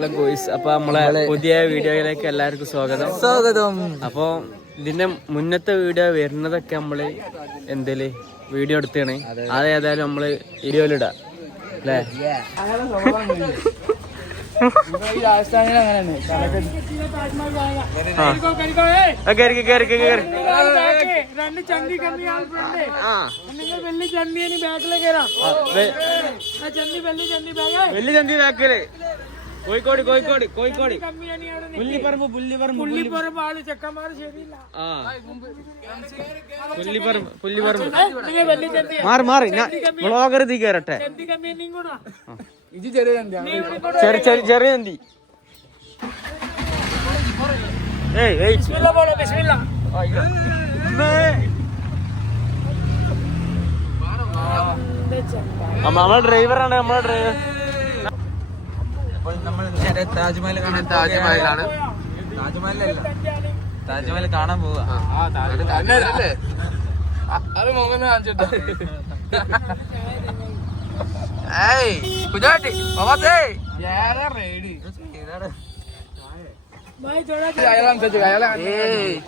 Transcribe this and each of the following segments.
അപ്പൊ നമ്മളെ പുതിയ വീഡിയോയിലേക്ക് എല്ലാവർക്കും സ്വാഗതം. അപ്പൊ ഇതിന്റെ മുന്നത്തെ വീഡിയോ വരുന്നതൊക്കെ നമ്മള് എന്തേല് വീഡിയോ എടുത്താണ്. അത് ഏതായാലും നമ്മള് വീഡിയോയിലിടാം അല്ലേ? വലിയ ചന്തി ബാക്കില് കോഴിക്കോട് പുല്ലിപ്പറമ്പ് ആള് ചെക്കന്മാര് ശരിയില്ല. പുല്ലിപ്പറമ്പ് മാറി വ്ളോഗർ തീ കയറട്ടെ. ഇത് ചെറിയ ചന്തി. നമ്മളെ ഡ്രൈവറാണ്. നമ്മൾ താജ്മഹൽ കാണാൻ താജ്മഹൽ കാണാൻ പോവാ.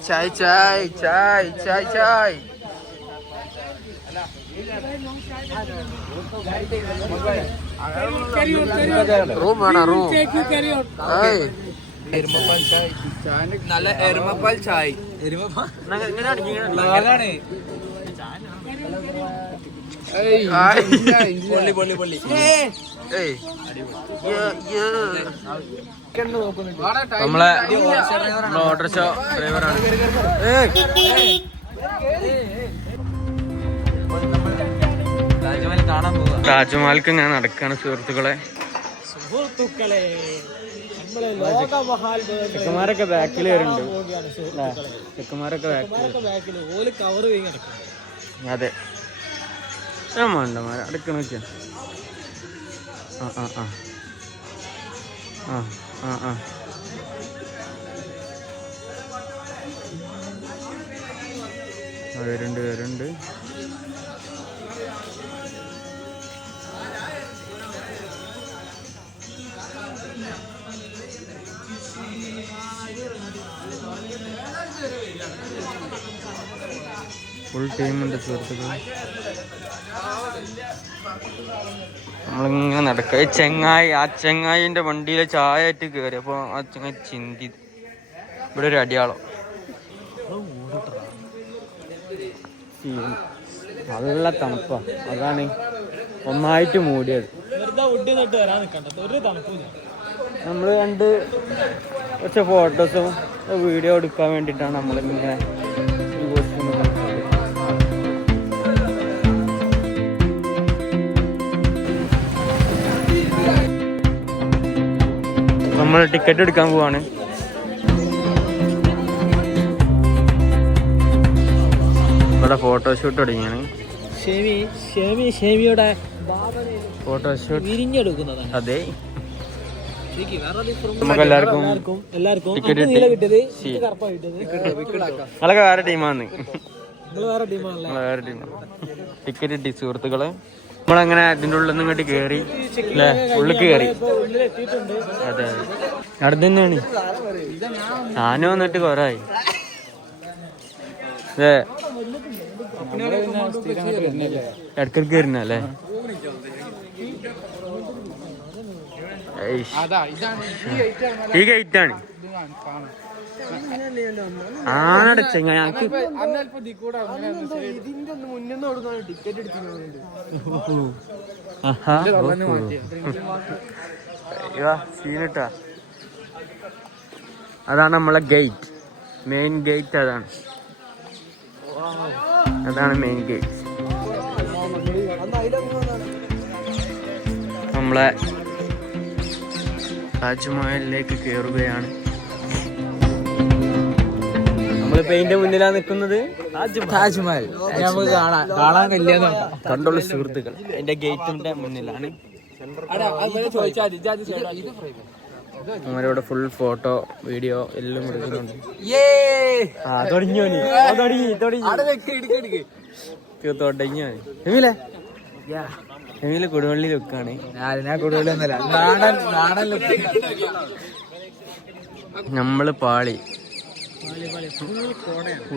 ചായ് റൂം വേണം. നല്ല എരുമപ്പാൽ ചായ്. പൊള്ളി നമ്മളെ ഓട്ടോറിക്ഷ ഡ്രൈവറാണ്. താജ്മഹൽക്ക് ഇങ്ങനെ നടക്കാണ് സുഹൃത്തുക്കളെ. ചെക്കന്മാരൊക്കെ ബാക്കിൽ വരുന്നുണ്ട്. അതെ മണ്ടന്മാരെ അടുക്ക നോക്കിയ. വരുന്നുണ്ട്. ഫുൾ ടീമുണ്ട് സുഹൃത്തുക്കൾ. നമ്മളിങ്ങനെ നടക്കുക. ആ ചെങ്ങായിന്റെ വണ്ടിയിലെ ചായ ആയിട്ട് കയറി. അപ്പൊ ആ ചെങ്ങായി ചിന്തി ഇവിടെ ഒരു അടിയാളം. നല്ല തണുപ്പാ. അതാണ് ഒന്നായിട്ട് മൂടിയത്. നമ്മള് കുറച്ച് ഫോട്ടോസും വീഡിയോ എടുക്കാൻ വേണ്ടിയിട്ടാണ് നമ്മളിങ്ങനെ നമ്മൾ ടിക്കറ്റ് എടുക്കാൻ പോവാണ്. ഇവിടെ ഫോട്ടോഷൂട്ട് തുടങ്ങിയാണ്. ഫോട്ടോഷൂട്ട് അതെ. നമുക്ക് എല്ലാവർക്കും ടിക്കറ്റ് നിങ്ങളൊക്കെ വേറെ ടീമാണ്. ടിക്കറ്റ് കിട്ടി സുഹൃത്തുക്കളെ. നമ്മളങ്ങനെ അതിൻ്റെ ഉള്ളിൽ നിന്ന് ഇങ്ങോട്ട് കയറി അല്ലേ? ഉള്ളിൽ കയറി. അതെ അവിടെ തന്നെയാണ്. ഞാനും വന്നിട്ട് കൊറായി. അതെ ഇടക്കിടക്ക് വരുന്നല്ലേ? ഈ ഗേറ്റാണ് ആണടച്ച ഞങ്ങക്ക്. സീനിട്ടാ. അതാണ് നമ്മളെ ഗേറ്റ്. മെയിൻ ഗേറ്റ് അതാണ് മെയിൻ ഗേറ്റ്. നമ്മളെ താജ്മഹലിലേക്ക് കയറുകയാണ്. നമ്മളിപ്പോ ഇതിന്റെ മുന്നിലാണ് നിൽക്കുന്നത്. താജ്മഹൽ നമുക്ക് കാണാൻ കഴിയില്ല. കണ്ടുള്ള സുഹൃത്തുക്കൾ എന്റെ ഗേറ്റിന്റെ മുന്നിലാണ്. നമ്മളിവിടെ ഫുൾ ഫോട്ടോ വീഡിയോ എല്ലാം എടുക്കുന്നുണ്ട്. തുടങ്ങിയോ ഷമീല് കൊടുവള്ളി ലുക്കാണ്. ഞാൻ കൊടുവള്ളി ഒന്നല്ല, നാടൻ നാടൻ ലുക്ക്. നമ്മള് പാളി.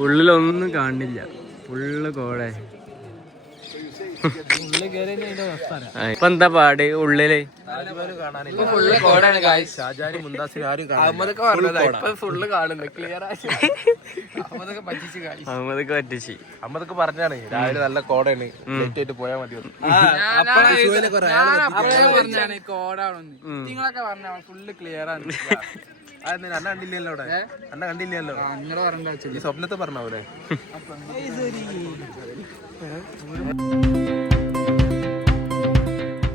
ഉള്ളിലൊന്നും കാണില്ല, ഫുള്ള് കോട. ഇപ്പൊ എന്താ പാട് ഉള്ളില്? അഹമ്മദൊക്കെ പറ്റിച്ച്. അമ്മതൊക്കെ പറഞ്ഞാണ് രാവിലെ നല്ല കോടയാണ്, ലേറ്റ് പോയാൽ മതി. നിങ്ങളൊക്കെ പറഞ്ഞ ഫുള്ള് ക്ലിയർ ആണ്. അന്ന കണ്ടില്ലല്ലോ അവിടെ, അന്ന കണ്ടില്ലല്ലോ. ഈ സ്വപ്നത്തെ പറഞ്ഞാവൂലെ.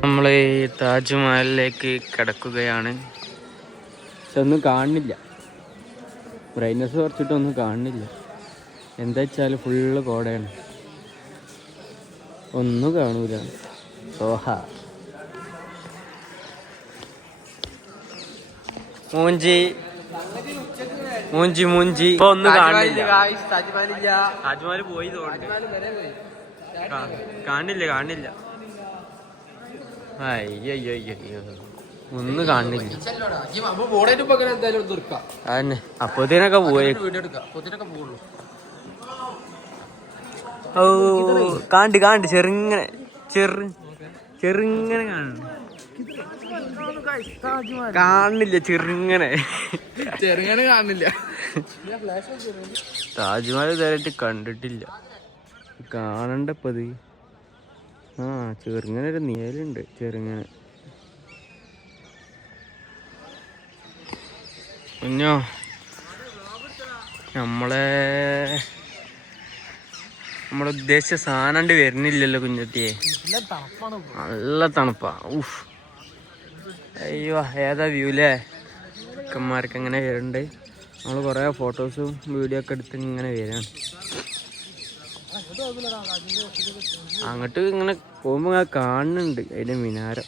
നമ്മള് താജ്മഹലിലേക്ക് കിടക്കുകയാണ്. പക്ഷെ ഒന്നും കാണുന്നില്ല, ബ്രൈറ്റ്നസ് കുറച്ചിട്ടൊന്നും കാണുന്നില്ല. എന്താ വെച്ചാൽ ഫുള്ള് കോടയാണ്, ഒന്നും കാണൂല. സോഹ മൂഞ്ചി മൂഞ്ചി മൂഞ്ചി ഇപ്പൊ ഒന്നും കാണില്ല. താജ്മഹൽ പോയി കാണില്ല കാണില്ല. അയ്യോ ഒന്നും കാണില്ല. അതന്നെ അപ്പത്തിനൊക്കെ പോയി. ഓ കാണ്ട് ചെറുങ്ങനെ ചെറുങ്ങനെ കാണില്ല, ചെറുങ്ങനെ കാണില്ല. താജ്മഹൽ ഇതായിട്ട് കണ്ടിട്ടില്ല, കാണണ്ടപ്പത്. ആ ചെറുങ്ങനെ ഒരു നീലുണ്ട്, ചെറുങ്ങനെ. കുഞ്ഞോ നമ്മളുദ്ദേശിച്ച സാധനം വരുന്നില്ലല്ലോ കുഞ്ഞത്തിയെ. നല്ല തണുപ്പാ. ഊഫ്, അയ്യോ ഏതാ വ്യൂല്ലേ. ചെക്കന്മാർക്ക് അങ്ങനെ വരുന്നുണ്ട്. നമ്മൾ കുറേ ഫോട്ടോസും വീഡിയോ ഒക്കെ എടുത്ത് ഇങ്ങനെ വരികയാണ്. അങ്ങോട്ട് ഇങ്ങനെ പോകുമ്പോൾ കാണുന്നുണ്ട് അതിൻ്റെ മിനാരം.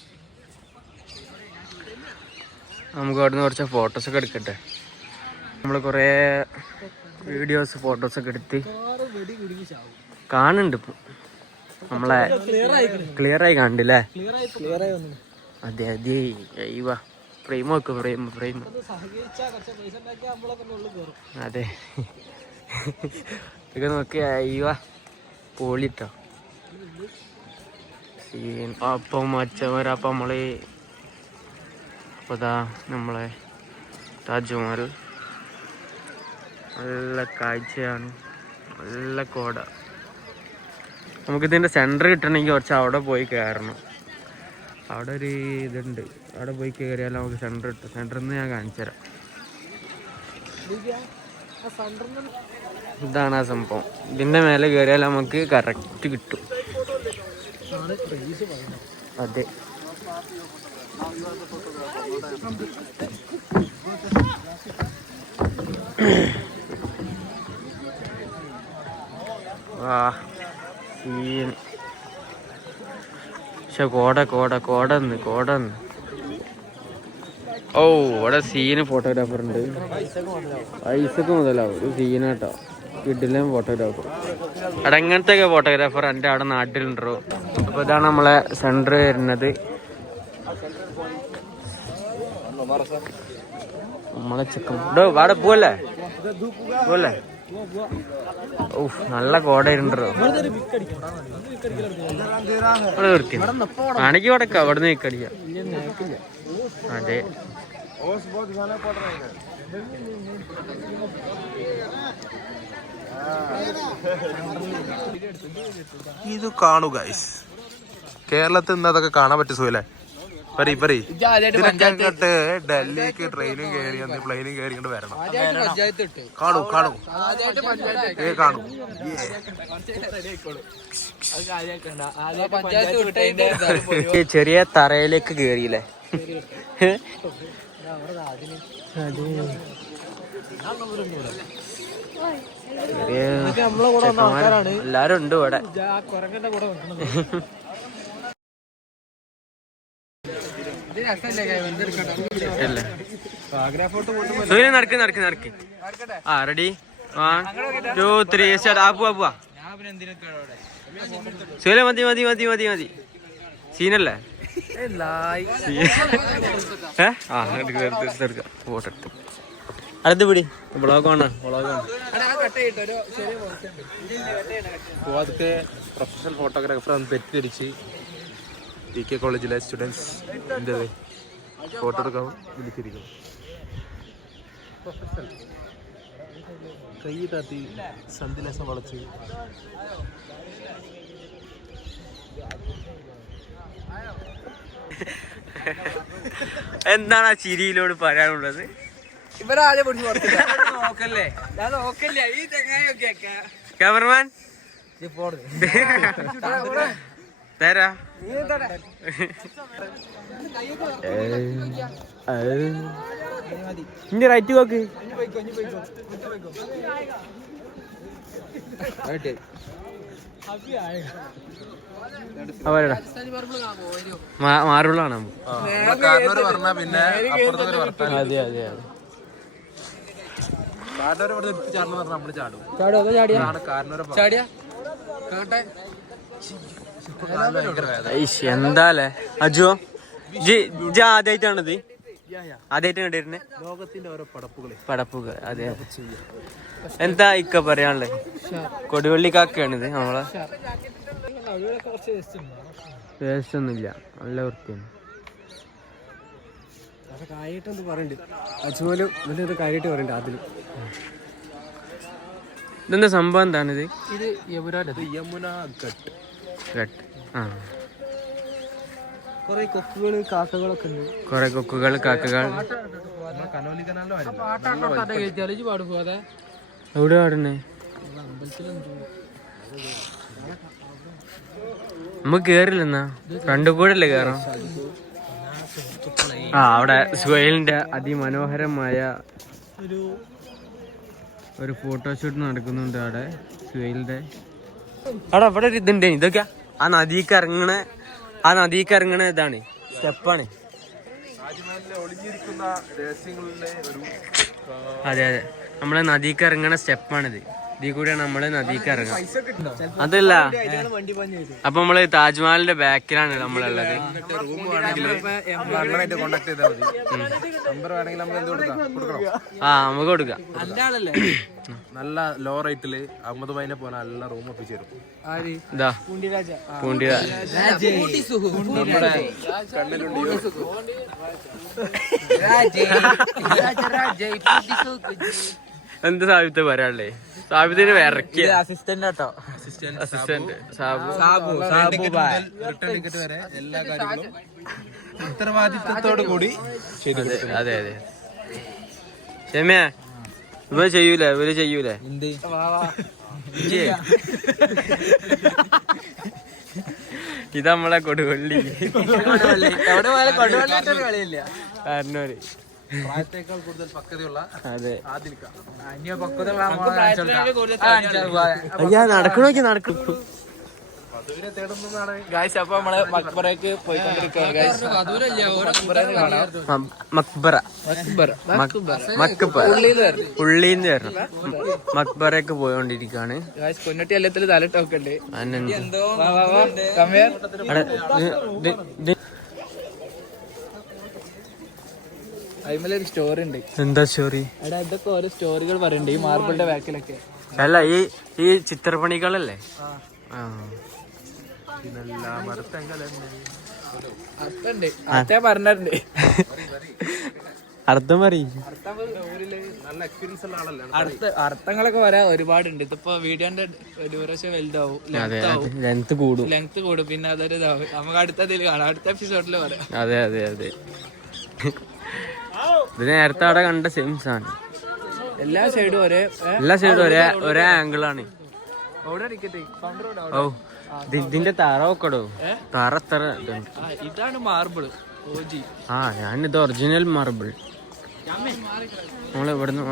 നമുക്ക് അവിടെ നിന്ന് കുറച്ച് ഫോട്ടോസൊക്കെ എടുക്കട്ടെ. നമ്മൾ കുറേ വീഡിയോസ് ഫോട്ടോസൊക്കെ എടുത്ത് കാണുന്നുണ്ട്. ഇപ്പം നമ്മളെ ക്ലിയറായി കണ്ടില്ലേ? അതെ അതെ. അയ്യോ ഫ്രെയിം വെക്കും, ഫ്രെയിം. അതെ ഇതൊക്കെ നോക്കി. അയ്യോ പൊളിട്ടോ. അപ്പം മച്ചവരപ്പം നമ്മള് അപ്പതാ നമ്മളെ താജ്മഹൽ. നല്ല കാഴ്ചയാണ്, നല്ല കോട. നമുക്കിതിൻ്റെ സെൻറ്റർ കിട്ടണമെങ്കിൽ കുറച്ച് അവിടെ പോയി കയറണം. അവിടെ ഒരു ഇതുണ്ട്, അവിടെ പോയി കയറിയാൽ നമുക്ക് സെൻറ്റർ കിട്ടും. സെൻറ്ററിൽ നിന്ന് ഞാൻ കാണിച്ചു തരാം. ഇതാണ് ആ സംഭവം. ഇതിൻ്റെ മേലെ കയറിയാൽ നമുക്ക് കറക്റ്റ് കിട്ടും. അതെ പക്ഷെ കോടന്ന്. ഓ ഇവിടെ സീന് ഫോട്ടോഗ്രാഫർ ഉണ്ട്. പൈസക്ക് മുതലാവും ഒരു സീനാട്ടോ. വീട്ടിലെ ഫോട്ടോഗ്രാഫർ അവിടെ എങ്ങനത്തെ ഫോട്ടോഗ്രാഫർ എൻ്റെ അവിടെ നാട്ടിലുണ്ടോ. അപ്പോൾ ഇതാണ് നമ്മളെ സെൻറ്റർ വരുന്നത്. നമ്മളെ ചെക്കൻ അവിടെ പോവല്ലേ. ഓഹ് നല്ല കോട ഉണ്ടോ. ആണെങ്കിൽ വടക്ക അവിടെ നിന്ന് വെക്കടിക്ക. അതെ ഇത് കാണു ഗൈസ്. കേരളത്തിൽ നിന്ന് അതൊക്കെ കാണാൻ പറ്റും. സുഖല്ലേ ഇതിനൊക്കെ ഡൽഹിക്ക് ട്രെയിനും കയറി പ്ലെയിനും കയറിക്കൊണ്ട് വരണം. കാണൂ ചെറിയ തറയിലേക്ക് കേറിയില്ലേ. എല്ലാരും ഉണ്ട് ഇവിടെ. നടക്ക്. ആ റെഡി 1 2 3 സ്റ്റാർട്ട്. പോവാ സുഹേല മതി. സീനല്ലേ? ഫോട്ടോ എടുത്തു അടുത്ത് പിടി. വ്ളോഗാണ് അതൊക്കെ പ്രൊഫഷണൽ ഫോട്ടോഗ്രാഫർ തെറ്റിദ്ധരിച്ച് DK കോളേജിലെ സ്റ്റുഡൻസ് എൻ്റെ ഫോട്ടോ എടുക്കാൻ വിളിച്ചിരിക്കുന്നു. പ്രൊഫഷണൽ കൈ താത്തി സന്ധിലേസം വളച്ച് എന്താണ് ആ ചിരിയിലോട് പറയാനുള്ളത്? ഇവരാരെ നോക്കല്ലേ ഈ തെങ്ങായൊക്കെ ക്യാമറമാൻ തരാ ഇനി റൈറ്റ് നോക്ക്. അവരടാ മാറുള്ളാണ്. പിന്നെ അതെ അതെ അതെ. നമ്മള് ചാടും. എന്താലേ അജോ ആദ്യമായിട്ടാണിത്? ആദ്യമായിട്ടാണ് ഇടരുന്നേ ലോകത്തിന്റെ ഓരോ പടപ്പുകൾ. അതെ എന്താ ഇക്ക പറയാനുള്ളത്? കൊടുവള്ളി കാക്കയാണിത് നമ്മളെ. വേസ്റ്റ് ഒന്നുമില്ല, നല്ല വൃത്തിയാണ്. കാര്യമായിട്ടൊന്നും പറയണ്ട് അച്ചുപോലും ഇതിന്റെ കാര്യമായിട്ട് പറയണ്ട. അതിൽ ഇതെന്താ സംഭവം? എന്താണിത്? ഇത് യമുന ഘട്ട്. കൊറേ കൊക്കുകള് കാക്കകളൊക്കെ ഉണ്ട്. കൊറേ കൊക്കുകൾ കാക്കകൾ. എവിടെ പാടുന്നേ? നമുക്ക് കേറില്ലെന്നാ ഫ്രണ്ട് കൂടെ അല്ലേ കേറാം? അവിടെ സുഹൈലിന്റെ അതിമനോഹരമായ ഒരു ഫോട്ടോഷൂട്ട് നടക്കുന്നുണ്ട് അവിടെ സുഹൈലിന്റെ. അവിടെ അവിടെ ഒരു ഇതുണ്ട്. ഇതൊക്കെ ആ നദിക്ക് ഇറങ്ങണ ഇതാണ്, സ്റ്റെപ്പാണ്. അതെ അതെ, നമ്മളെ നദിക്ക് ഇറങ്ങണ സ്റ്റെപ്പാണിത്. ഇതിൽ കൂടെയാണ് നമ്മള് നദിക്ക് ഇറങ്ങാം. അതല്ല, അപ്പൊ നമ്മള് താജ്മഹലിന്റെ ബാക്കിലാണ് നമ്മളുള്ളത്. നമുക്ക് കൊടുക്കാം. നല്ല ലോ റേറ്റില് അഹമ്മദ് ഭായിനെ പോലെ നല്ല റൂം ഒപ്പിച്ചു തരും. ഇതാ പൂണ്ടിരാജ. എന്താ സാഹിത്യ പറയാനുള്ളേ? സാഹിത്യത്തിന് ഇറക്കിയ അസിസ്റ്റന്റ് കേട്ടോ, അസിസ്റ്റന്റ് ടിക്കറ്റ് വരെ എല്ലാ കാര്യങ്ങളും ഉത്തരവാദിത്വത്തോടു കൂടി ചെയ്തു. അതെ അതെ. ക്ഷമ ഇവര് ചെയ്യൂലേ? ഇത് നമ്മളെ കൊടുവള്ളി കാരണവര്. പ്രായത്തേക്കാൾ കൂടുതൽ പക്വതയുള്ള അതെ. അയ്യാ നടക്കും. അപ്പൊ നമ്മള് മക്ബറയ്ക്ക് പോയിക്കൊണ്ടിരിക്കുകയാണ്. ഉള്ളിന്ന് വരണം. മക്ബറയ്ക്ക് പോയോണ്ടിരിക്കാണ്. പൊന്നട്ടി എല്ലാത്തിലും തലട്ടൊക്കെ അതിമേലൊരു സ്റ്റോറി ഉണ്ട്. എന്താ സ്റ്റോറി? എടാ ഇതൊക്കെ ഓരോ സ്റ്റോറികൾ പറയണ്ട് ഈ മാർബിളിന്റെ ബാക്കിലൊക്കെ. അല്ല, ഈ ചിത്രപ്പണികളല്ലേ? അർത്ഥണ്ട്, അർത്ഥം പറഞ്ഞിട്ടുണ്ട്. അർത്ഥം പറയും. അർത്ഥങ്ങളൊക്കെ വരാൻ ഒരുപാടുണ്ട്. ഇതിപ്പോ വീഡിയോന്റെ ഡ്യൂറേഷൻ വലുതാവും, ലെങ്ത് കൂടും. പിന്നെ അതൊരു ഇതാവും. നമുക്ക് അടുത്തതിൽ കാണാം, അടുത്ത എപ്പിസോഡിൽ പറയാം. അതെ അതെ അതെ. ഇത് നേരത്തെ അവിടെ കണ്ട സെയിംസ് ആണ്. എല്ലാ സൈഡും ഒരേ ആംഗിളാണ്. ഓ, ഇതിന്റെ തറ നോക്കടോ. തറ ഇതാണ് മാർബിൾ. ഞാനിത് ഒറിജിനൽ മാർബിൾ. നമ്മളിവിടുന്ന്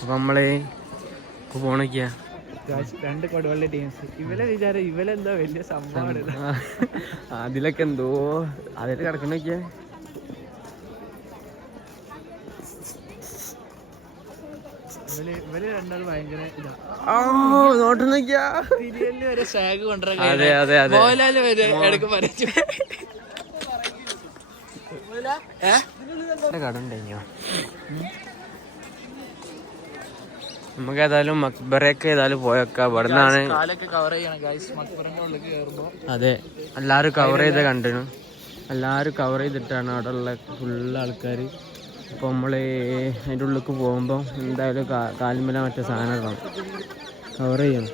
അപ്പൊ നമ്മളെ പോണൊക്കെയാ. 2 കൊടുവള്ളി ടീംസ്. ഇവലെ വിചാരം ഇവലെന്തോ വലിയ സംഭവമാണ്. അതിലൊക്കെ എന്തോ അതിൽ കിടക്കണൊക്കെയാ. അതെ അതെ അതെ കട ഉണ്ടോ? നമുക്ക് ഏതായാലും മക്ബറയൊക്കെ ഏതായാലും പോയൊക്കെ ഇവിടെ നിന്നാണ്. അതെ, എല്ലാരും കവർ ചെയ്ത് കണ്ടിനു. എല്ലാരും കവർ ചെയ്തിട്ടാണ് അവിടെ ഉള്ള ഫുള്ള് ആൾക്കാർ. അപ്പൊ നമ്മള് അതിൻ്റെ ഉള്ളിലേക്ക് പോകുമ്പോ എന്തായാലും കാൽമല മറ്റേ സാധനം ഇടണം, കവർ ചെയ്യണം.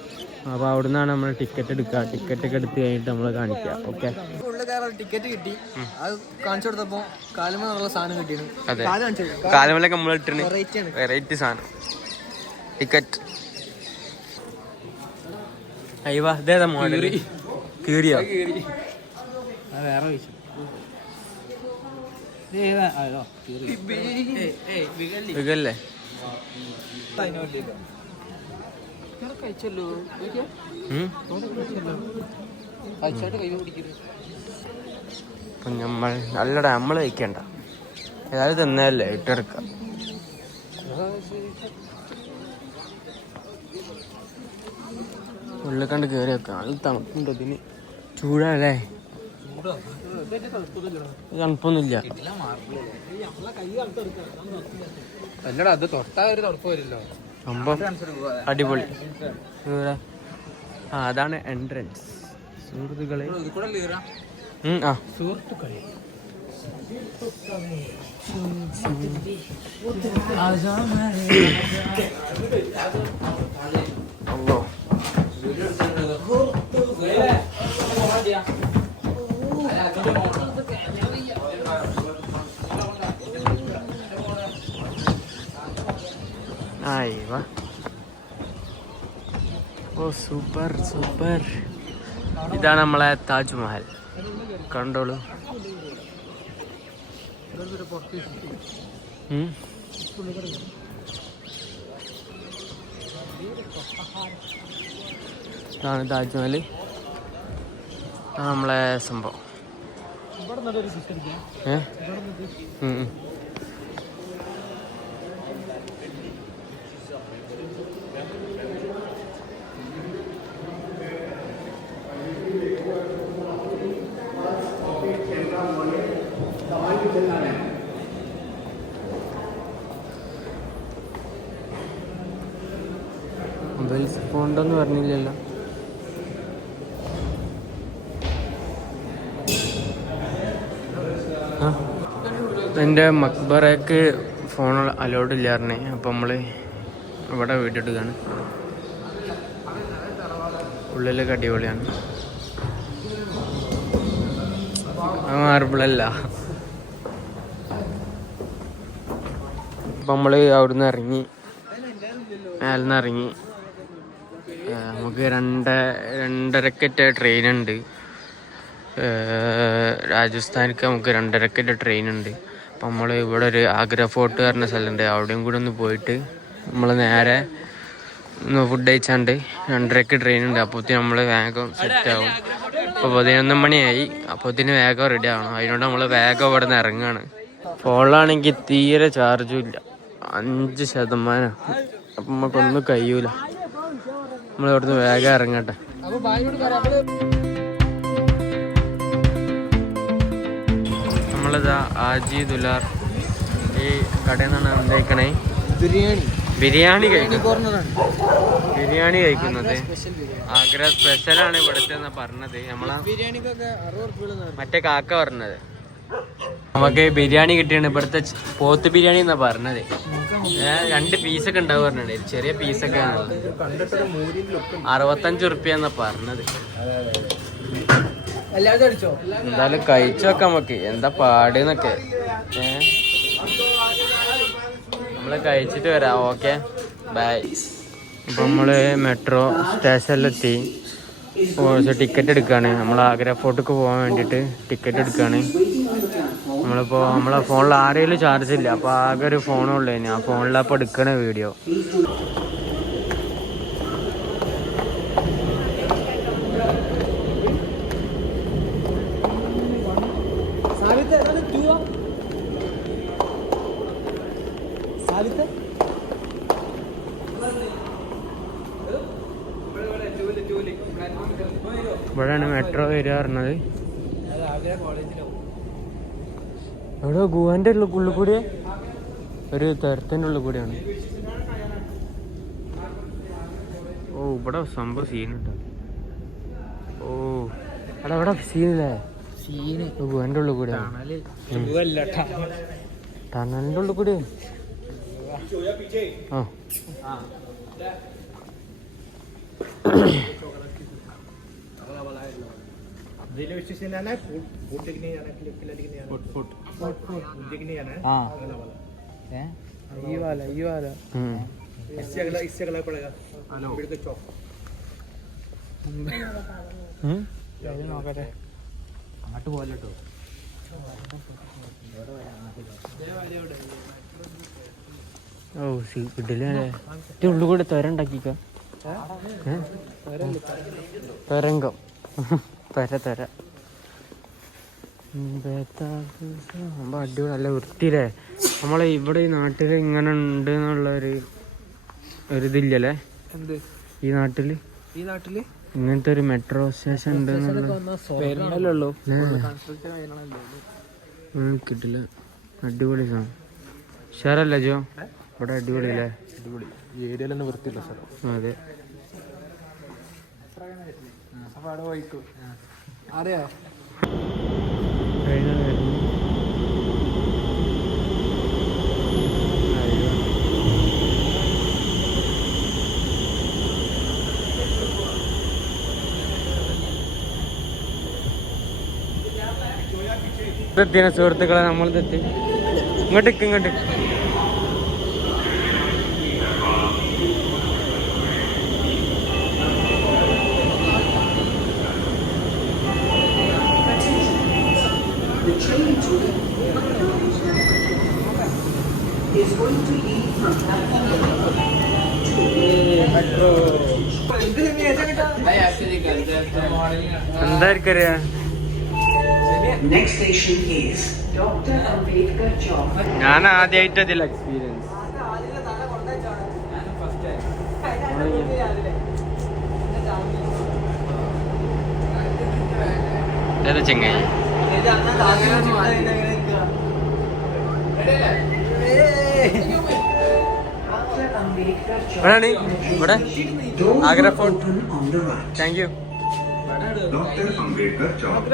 അപ്പൊ അവിടെ നിന്നാണ് നമ്മൾ ടിക്കറ്റ് എടുക്കുക. ടിക്കറ്റ് ഒക്കെ എടുത്ത് കഴിഞ്ഞിട്ട് നമ്മൾ കാണിക്കുക. ഓക്കെ, ടിക്കറ്റ് കിട്ടി. അത് കാണിച്ചു കൊടുത്തപ്പോ കാലുമല സാധനം കിട്ടിയാണ്. അതെ, കാൽമലൊക്കെ നമ്മൾ ഇട്ടിന് വെറൈറ്റി സാധനം ടിക്കറ്റ്. അയ്യവാ, ഇതേതാ മോഡൽ? കീറിയോ? വേറെ വിഷയം വികല്ലേ? നമ്മൾ അല്ലടാ, നമ്മൾ കഴിക്കണ്ട, ഏതായാലും തന്നെയല്ലേ ഇട്ടെടുക്കാം. ഉള്ളിൽ കണ്ട് കയറി വെക്കാം. അത് തണുപ്പുണ്ടോ ഇതിന്? ചൂടല്ലേ? തണുപ്പൊന്നുമില്ല. അല്ലടാ, അത് തൊട്ടാ ഒരു തണുപ്പ് വരില്ലോ. സംഭവം അടിപൊളി. ആ, അതാണ് എൻട്രൻസ്. സുഹൃത്തുക്കളെ, ആ സുഹൃത്തുക്കളെ, അല്ലോ ആയിവാ. ഓ, സൂപ്പർ സൂപ്പർ. ഇതാണ് നമ്മളെ താജ്മഹൽ. കണ്ടോളൂ. ഇതാണ് താജ്മഹൽ. നമ്മളെ സംഭവം. മൊബൈൽ ഫോണ്ടെന്ന് പറഞ്ഞില്ലല്ലോ. എൻ്റെ മക്ബറയ്ക്ക് ഫോൺ അലൗഡ് ഇല്ലായിരുന്നേ. അപ്പം നമ്മൾ ഇവിടെ വീഡിയോ എടുക്കുകയാണ്. ഉള്ളിലൊക്കെ അടിപൊളിയാണ്. മാർബിളല്ല. അപ്പം നമ്മൾ അവിടുന്ന് ഇറങ്ങി, മേലിന്ന് ഇറങ്ങി. നമുക്ക് 2:30 ട്രെയിനുണ്ട്. രാജസ്ഥാനിക്ക് നമുക്ക് 2:30 ട്രെയിനുണ്ട്. അപ്പം നമ്മൾ ഇവിടെ ഒരു ആഗ്ര ഫോർട്ട് പറഞ്ഞ സ്ഥലമുണ്ട്, അവിടെയും കൂടെ ഒന്ന് പോയിട്ട് നമ്മൾ നേരെ ഒന്ന് ഫുഡ് കഴിച്ചാണ്ട് 2:30 ട്രെയിനുണ്ട്. അപ്പോഴത്തേന് നമ്മൾ വേഗം സെറ്റാവും. അപ്പോൾ 11 മണിയായി. അപ്പോഴത്തേന് വേഗം റെഡി ആവണം. അതിനോട് നമ്മൾ വേഗം ഇവിടെ നിന്ന് ഇറങ്ങുകയാണ്. ഫോണിലാണെങ്കിൽ തീരെ ചാർജും ഇല്ല, 5%. അപ്പം നമുക്കൊന്നും കഴിയൂല. നമ്മളിവിടുന്ന് വേഗം ഇറങ്ങട്ടെ. നമ്മളിതാ ആജി ദുലാർ ഈ കടയിൽ നിന്നാണ് എന്തേക്കണേ? ബിരിയാണി കഴിക്കുന്നത്. ആഗ്ര സ്പെഷ്യലാണ് ഇവിടുത്തെ എന്നാ പറഞ്ഞത്. നമ്മളെ മറ്റേ കാക്ക പറഞ്ഞത് നമുക്ക് ബിരിയാണി കിട്ടിയാണ്. ഇവിടുത്തെ പോത്ത് ബിരിയാണി എന്നാ പറഞ്ഞത്. 2 പീസൊക്കെ ഉണ്ടാവും പറഞ്ഞിട്ട്, ചെറിയ പീസൊക്കെ 65 ഉറുപ്പ്യ എന്നാ പറഞ്ഞത്. എന്തായാലും കഴിച്ചു നോക്കാം നമുക്ക്, എന്താ പാടെന്നൊക്കെ. നമ്മള് കഴിച്ചിട്ട് വരാം. Okay, bye. ഇപ്പം നമ്മള് മെട്രോ സ്റ്റേഷനിലെത്തി. ടിക്കറ്റ് എടുക്കുകയാണ്. നമ്മൾ ആഗ്ര ഫോർട്ടിക്ക് പോകാൻ വേണ്ടിയിട്ട് ടിക്കറ്റ് എടുക്കുകയാണ്. നമ്മളിപ്പോൾ നമ്മളെ ഫോണിൽ ആരെങ്കിലും ചാർജ് ഇല്ല, അപ്പോൾ ആകെ ഒരു ഫോണുള്ളൂ. ആ ഫോണിലപ്പോൾ എടുക്കണ വീഡിയോ. ഇവിടെയാണ് മെട്രോ വരിക പറഞ്ഞത്. എവിടെ ഗുഹാന്റെ ഉള്ളിൽ കൂടിയ ഒരു തരത്തിന്റെ ഉള്ളിൽ കൂടിയാണ്. ഓ ഇവിടെ സംഭവം സീനുണ്ട്. ഓ അവിടെ അവിടെ സീനില്ലേ? ഗുഹാന്റെ ഉള്ളിൽ കൂടിയാണ്. ടണലിന്റെ ഉള്ളിൽ കൂടി. ആ നോക്കട്ടെ, അങ്ങോട്ട് പോലോ. ഓ കിട്ടില്ലേ? ഉള്ളിൽ കൂടെ തുരണ്ടാക്കിക്ക. തുരങ്കം തുര അടിപൊളി, നല്ല വൃത്തിയില്ലേ. നമ്മളെ ഇവിടെ ഈ നാട്ടില് ഇങ്ങനെ ഉണ്ട് എന്നുള്ള ഒരിതില്ലല്ലേ ഈ നാട്ടില്? ഇങ്ങനത്തെ ഒരു മെട്രോ സ്റ്റേഷൻ ഉണ്ട് കിട്ടില്ല. അടിപൊളി സാധനം. ഉഷാറല്ലേ ജോ? ഇവിടെ അടിപൊളിയല്ലേ? അടിപൊളി. ഈ ഏരിയയിൽ തന്നെ വൃത്തിയില്ല സാർ. അതെ. അറിയോ സുഹൃത്തുക്കളെ, നമ്മൾ തെറ്റി ഇങ്ങോട്ട്. എന്തായിരിക്കും അറിയാ? ഞാൻ ആദ്യമായിട്ട് അതിൽ എക്സ്പീരിയൻസ്. ഏതാ ചെങ്ങായി? ഇവിടെ Agra fort. Thank you. Dr. Ambedkar Chowk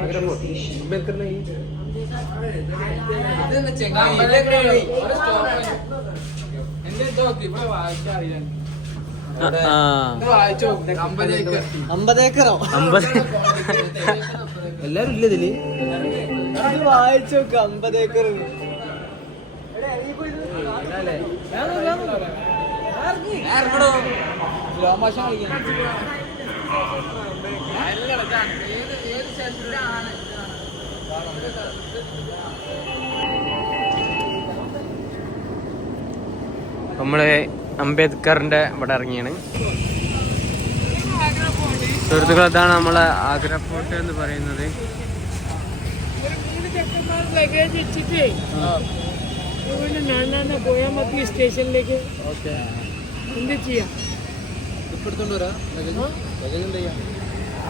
Metro Station, എല്ലാരും ഇല്ല ഇതില്. വായിച്ചു 50 ഏക്കർ. നമ്മള് അംബേദ്കറിന്റെ ഇവിടെ ഇറങ്ങിയാണ് സുഹൃത്തുക്കൾ. അതാണ് നമ്മളെ ആഗ്ര ഫോർട്ട് എന്ന് പറയുന്നത്. പോയാമതി സ്റ്റേഷനിലേക്ക് എന്ത് ചെയ്യാം?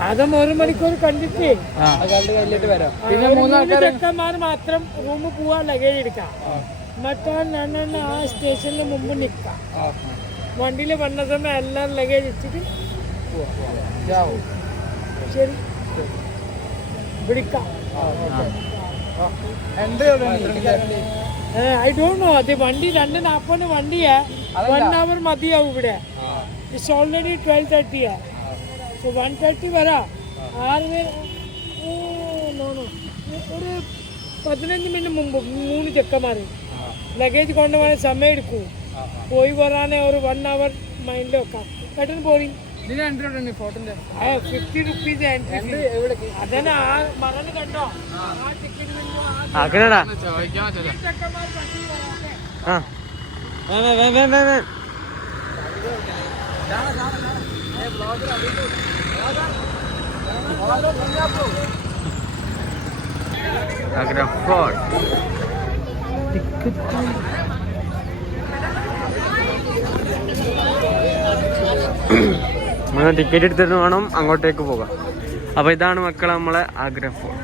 അതും 1 മണിക്കൂർ കണ്ടിട്ട് പിന്നെ 3 ചെക്കന്മാർ മാത്രം റൂമിൽ പോവാൻ ലഗേജ് എടുക്കാം. മറ്റാൾ നന്നെ ആ സ്റ്റേഷനിൽ മുമ്പ് നിൽക്കാം. വണ്ടിയിൽ വന്ന സമയം എല്ലാവരും ലഗേജ് വെച്ചിട്ട് ശരി വിളിക്കാം. I don't know. അത് വണ്ടി 2:40 വണ്ടിയാ. 1 hour മതിയാവും ഇവിടെ. It's already 12:30. സോ 1:30 വരാം. 6 ഒരു 15 മിനിറ്റ് മുമ്പ് 3 ചെക്കന്മാർ ലഗേജ് കൊണ്ടുപോകാൻ സമയം എടുക്കൂ. പോയി വരാനേ ഒരു 1 hour മൈൻഡിൽ വെക്കാം. പെട്ടെന്ന് പോയി. 50 റുപ്പീസ് അതന്നെ. ആ മകന് കണ്ടോ? ആ ടിക്കറ്റ് ആക്കണടാ. ആഗ്ര ഫോർട്ട്. നമ്മൾ ടിക്കറ്റ് എടുത്തിട്ട് വേണം അങ്ങോട്ടേക്ക് പോകാം. അപ്പോൾ ഇതാണ് മക്കളെ നമ്മളെ ആഗ്ര ഫോർട്ട്.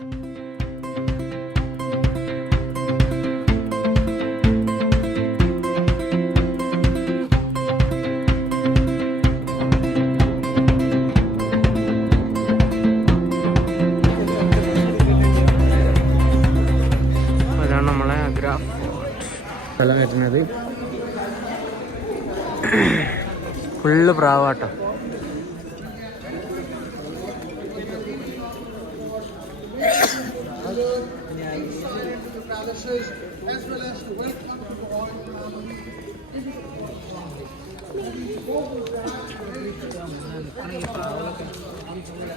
അതാണ് നമ്മളെ ആഗ്ര ഫോർട്ട്. സ്ഥലം വരുന്നത് ഫുള്ള് പ്രാവാട്ടോ.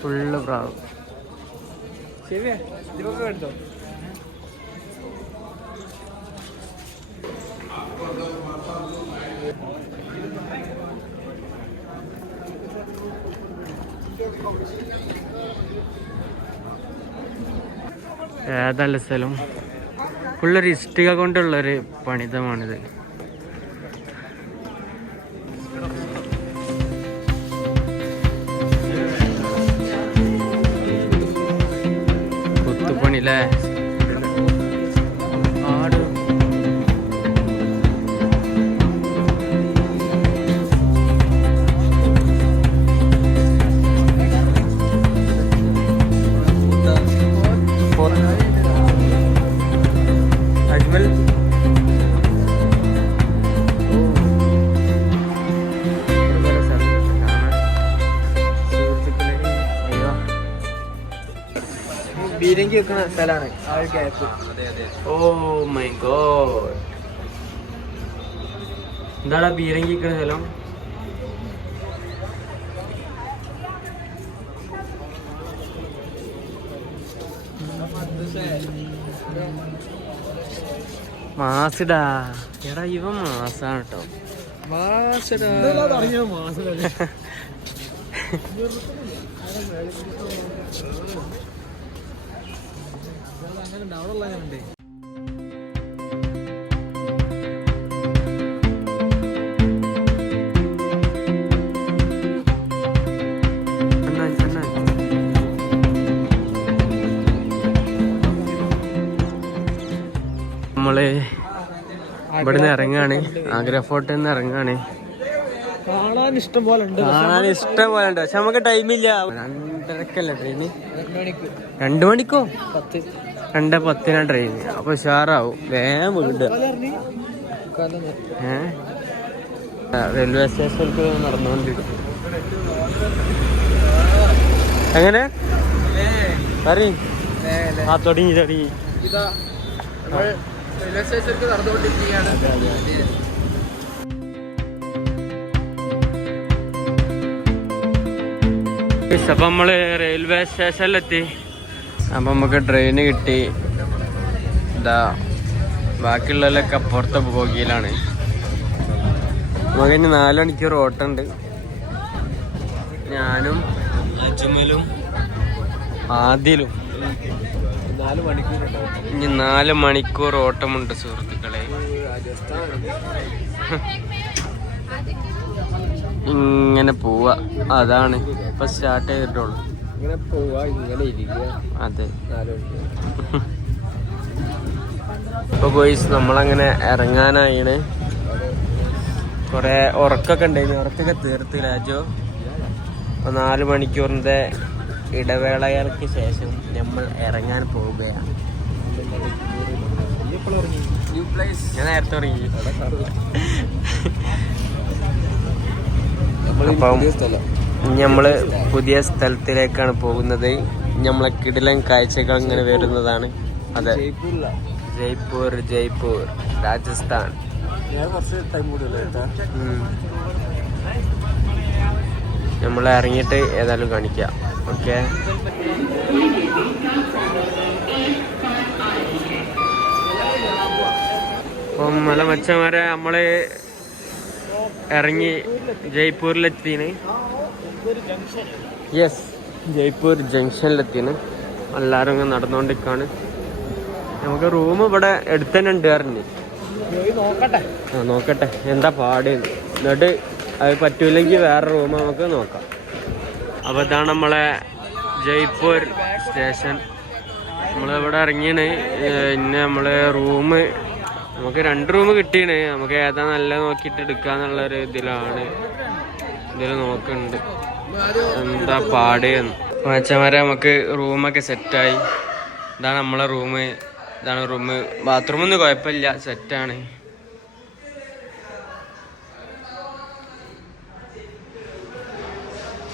ഫുള്ള് പ്രാവ്. ശരിയാ, ഇതൊക്കെ എടുത്തോ. ഏതല്ല സ്ഥലം ഫുള്ളൊരു ഇഷ്ടിക കൊണ്ടുള്ളൊരു പണിതമാണിത്. കൊത്തുപണില്ലേ? ആട് അജ്മൽ ബീരങ്കി വെക്കുന്ന സ്ഥലമാണ് ആ ഒരു ഗ്യാപ്പ്. Oh my God. എന്താടാ ബീരങ്കി നിൽക്കുന്ന സ്ഥലം? മാസിടാ. എടാ ഇവ മാസാണ് കേട്ടോ. നമ്മള് ഇവിടുന്ന് ഇറങ്ങാണ്, ആഗ്ര ഫോർട്ടിൽ നിന്ന് ഇറങ്ങാണ്. കാണാൻ ഇഷ്ടം പോലെ ഉണ്ട്, പക്ഷെ നമുക്ക് ടൈമില്ല. 2:30 ട്രെയിന്. 2 മണിക്കോ? 2:10 ട്രെയിൻ. അപ്പൊ ഉഷാറാവും, വേഗം വീട്. റെയിൽവേ സ്റ്റേഷനിലേക്ക് നടന്നുകൊണ്ടിരിക്കും. എങ്ങനെ പറയും? ആ തുടങ്ങി. റെയിൽവേ സ്റ്റേഷനിലേക്ക് നടന്നുകൊണ്ടിരിക്കുകയാണ്. അപ്പൊ നമ്മള് റെയിൽവേ സ്റ്റേഷനിലെത്തി. അപ്പൊ നമുക്ക് ട്രെയിന് കിട്ടി. ഇതാ ബാക്കിയുള്ളവരൊക്കെ അപ്പുറത്തെ ബോഗിയിലാണ്. നമുക്കിനി 4 മണിക്കൂർ ഓട്ടമുണ്ട്. ഞാനും അജ്മലും ആദിലും ഇനി 4 മണിക്കൂർ ഓട്ടമുണ്ട് സുഹൃത്തുക്കളെ. ഇങ്ങനെ പോവാ. അതാണ് ഇപ്പൊ സ്റ്റാർട്ട് ചെയ്തിട്ടുള്ളൂ. ഇങ്ങനെ പോവാ, ഇങ്ങനെ ഇരിക്കുക. അതെ. ഇപ്പൊ ബോയ്സ് നമ്മളങ്ങനെ ഇറങ്ങാനായിണ്. കൊറേ ഉറക്കൊക്കെ ഉണ്ടായിരുന്നു, ഉറക്കൊക്കെ തീർത്ത് രാജോ. 4 മണിക്കൂറിന്റെ ഇടവേളകൾക്ക് ശേഷം നമ്മൾ ഇറങ്ങാൻ പോവുകയാണ്. ഞാൻ നേരത്തെ തുടങ്ങി. അപ്പം നമ്മള് പുതിയ സ്ഥലത്തിലേക്കാണ് പോകുന്നത്. നമ്മളെ കിടിലൻ കാഴ്ചകൾ ഇങ്ങനെ വരുന്നതാണ്. അതെ, ജയ്പൂർ രാജസ്ഥാൻ. നമ്മൾ ഇറങ്ങിയിട്ട് ഏതായാലും കാണിക്കാം. ഓക്കെ, അപ്പം നല്ല മച്ചന്മാരെ നമ്മള് ഇറങ്ങി ജയ്പൂരിലെത്തിന്. യെസ്, ജയ്പൂർ ജംഗ്ഷനിലെത്തിന്. എല്ലാവരും ഇങ്ങനെ നടന്നുകൊണ്ടിരിക്കാണ്. നമുക്ക് റൂം ഇവിടെ അടുത്ത് തന്നെ ഉണ്ട് പറഞ്ഞു. നോക്കട്ടെ എന്താ പാട്. എന്നിട്ട് അത് പറ്റൂല്ലെങ്കിൽ വേറെ റൂം നമുക്ക് നോക്കാം. അപ്പോൾ ഇതാണ് നമ്മളെ ജയ്പൂർ സ്റ്റേഷൻ. നമ്മളിവിടെ ഇറങ്ങിയാണ്. പിന്നെ നമ്മള് നമുക്ക് 2 റൂം കിട്ടിയാണ്. നമുക്ക് ഏതാ നല്ല നോക്കിയിട്ട് എടുക്കാന്നുള്ളൊരു ഇതിലാണ്. ഇതിൽ നോക്കുന്നുണ്ട് എന്താ പാട് മച്ചമാരെ. നമുക്ക് റൂമൊക്കെ സെറ്റായി. ഇതാണ് നമ്മളെ റൂം. ഇതാണ് റൂം. ബാത്റൂമൊന്നും കുഴപ്പമില്ല, സെറ്റാണ്.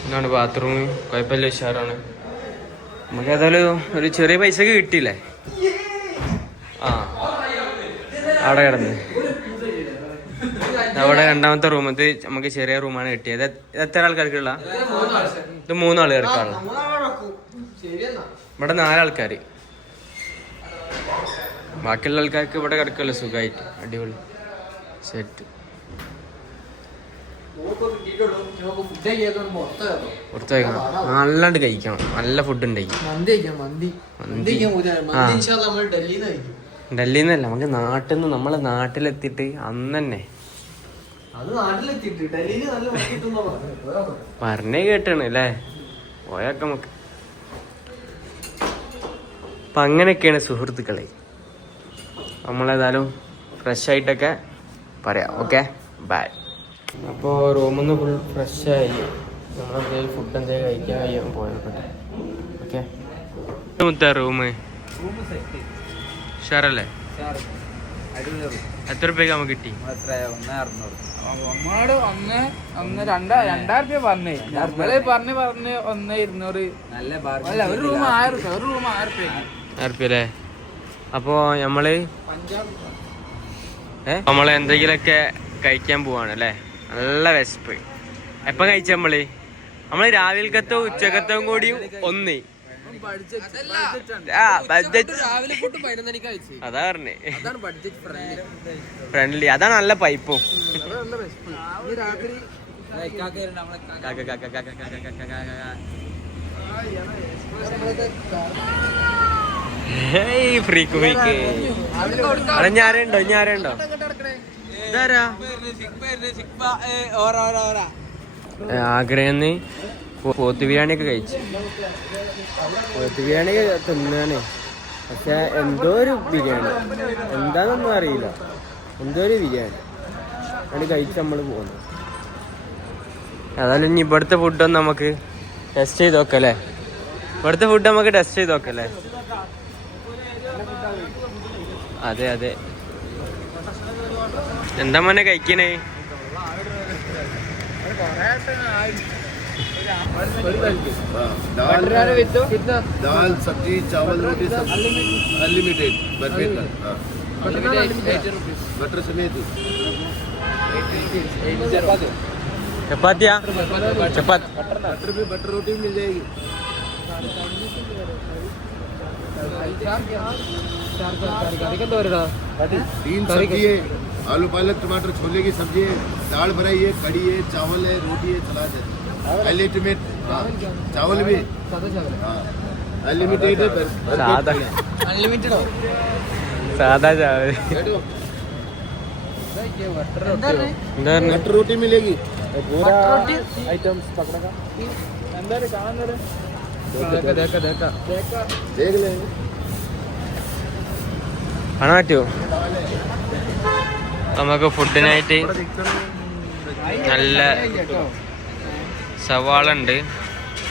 ഇതാണ് ബാത്റൂം, കുഴപ്പമില്ല, ഉഷാറാണ്. നമുക്ക് ഏതായാലും ഒരു ചെറിയ പൈസക്ക് കിട്ടിയില്ലേ. അവിടെ കിടന്ന് അവിടെ 2ാമത്തെ റൂം. ഇത് നമുക്ക് ചെറിയ റൂമാണ് കിട്ടിയത്. എത്ര ആൾക്കാർക്കുള്ള? ഇത് 3 ആൾക്കാർക്കുള്ള. ഇവിടെ 4 ആൾക്കാർ. ബാക്കിയുള്ള ആൾക്കാർക്ക് ഇവിടെ കിടക്കല്ലോ സുഖമായിട്ട്. അടിപൊളി സെറ്റ്. പുറത്ത് കഴിക്കണം, നല്ലാണ്ട് കഴിക്കണം. നല്ല ഫുഡ് ഉണ്ടായി. ഡൽഹിന്നല്ല, നമുക്ക് നാട്ടിൽ നിന്ന് നമ്മളെ നാട്ടിലെത്തിയിട്ട് അന്ന് തന്നെ പറഞ്ഞേ കേട്ടാണ് അല്ലേ പോയൊക്കെ നമുക്ക്. അപ്പം അങ്ങനെയൊക്കെയാണ് സുഹൃത്തുക്കളെ. നമ്മളേതായാലും ഫ്രഷ് ആയിട്ടൊക്കെ പറയാം. Okay, bye. അപ്പോൾ റൂമിൽ നിന്ന് ഫുൾ ഫ്രഷായി. നമ്മളെന്തെങ്കിലും ഫുഡ് എന്തെങ്കിലും കഴിക്കാൻ കഴിയാൻ പോയോട്ടെ. Okay, room ഉഷാറല്ലേ? എത്ര രൂപയ്ക്ക് നമുക്ക് കിട്ടി? 2,000 പറഞ്ഞേ. നമ്മള് പറഞ്ഞ് 1,200. അല്ല, ഒരു റൂം 1000 രൂപ അല്ലേ? അപ്പോൾ നമ്മള് എന്തെങ്കിലുമൊക്കെ കഴിക്കാൻ പോവാണ് അല്ലേ? നല്ല വിശപ്പ്. എപ്പം കഴിച്ച നമ്മള് രാവിലക്കത്തോ ഉച്ചക്കത്തവും കൂടിയും ഒന്ന്. അതാ പറഞ്ഞേ, ഫ്രണ്ട്ലി. അതാണ് നല്ല പൈപ്പും. ഞാനുണ്ടോ ഇതാരാ? ആഗ്രഹന്ന് പോത്ത് ബിരിയാണിയൊക്കെ കഴിച്ചു. പോത്ത് ബിരിയാണി തിന്നാണ്. പക്ഷെ എന്തോ ഒരു ബിരിയാണി, എന്താണെന്നൊന്നും അറിയില്ല. എന്തോ ഒരു ബിരിയാണി അത് കഴിച്ച് നമ്മൾ പോകുന്നു. അതായത് ഇനി ഇവിടുത്തെ ഫുഡൊന്ന് നമുക്ക് ടെസ്റ്റ് ചെയ്ത് നോക്കല്ലേ? ഇവിടുത്തെ ഫുഡ് നമുക്ക് ടെസ്റ്റ് ചെയ്ത് നോക്കല്ലേ? അതെ അതെ. എന്താ മോനെ കഴിക്കണേ? दाल सब्जी चावल रोटी सब अनलिमिटेड बटर समेत. चपातिया चपात बटर रोटी मिल जाएगी. 3 सब्जी है, आलू पालक टमाटर छोले की सब्जी है, दाल फ्राई है, कड़ी है, चावल है, रोटी है, सलाद है. अनलिमिटेड चावल भी अनलिमिटेड है. सादा अनलिमिटेड हो सादा चावल. बटर रोटी मिलेगी. पूरा आइटम्स पकड़ेगा. देख लेंगे. കാണാൻ പറ്റുമോ? നമുക്ക് ഫുഡിനായിട്ട് നല്ല സവാള ഉണ്ട്,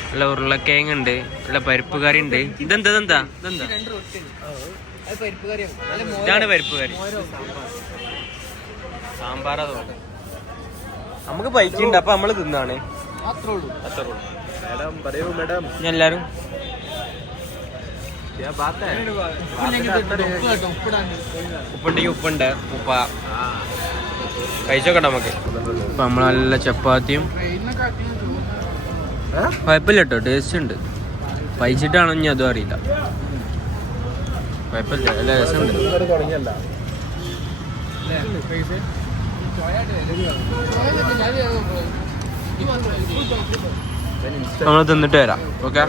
നല്ല ഉരുളക്കിഴങ്ങ് ഉണ്ട്, നല്ല പരിപ്പ് കറി ഉണ്ട്. ഇതെന്താ ഇതാണ് പരിപ്പ് കറി. സാമ്പാറാ തോന്നുന്നു. നമുക്ക് പൈസ ഉണ്ട്, അപ്പൊ നമ്മള് തിന്നാണ്. എല്ലാരും ഉപ്പുണ്ടെങ്കിൽ ഉപ്പുണ്ട്, ഉപ്പ കഴിച്ചോക്കട്ടെ നമുക്ക്. ഇപ്പൊ നമ്മള് നല്ല ചപ്പാത്തിയും കുഴപ്പമില്ല കേട്ടോ, ടേസ്റ്റ് ഉണ്ട്. പൈച്ചിട്ടാണോ ഇനി അതും അറിയില്ല. കുഴപ്പമില്ല, നല്ല രസമുണ്ട്. നമ്മൾ തിന്നിട്ട് വരാം. ഓക്കെ,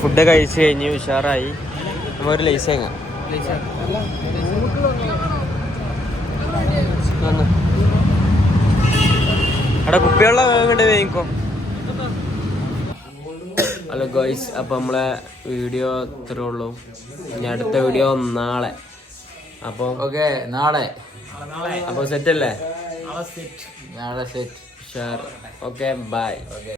ഫുഡ് കഴിച്ച് കഴിഞ്ഞ് ഉഷാറായി. ഒരു ലൈസ് എങ്ങാം അവിടെ കുപ്പിവെള്ളം വേഗം വേങ്ങിക്കോ. ഹലോ ഗോയ്സ്, അപ്പോൾ നമ്മളെ വീഡിയോ ഇത്രേ ഉള്ളൂ. ഇനി അടുത്ത വീഡിയോ നാളെ. അപ്പോൾ ഓക്കെ, നാളെ അപ്പോൾ സെറ്റ് അല്ലേ? നാളെ സെറ്റ്. ഷെയർ. Okay, by.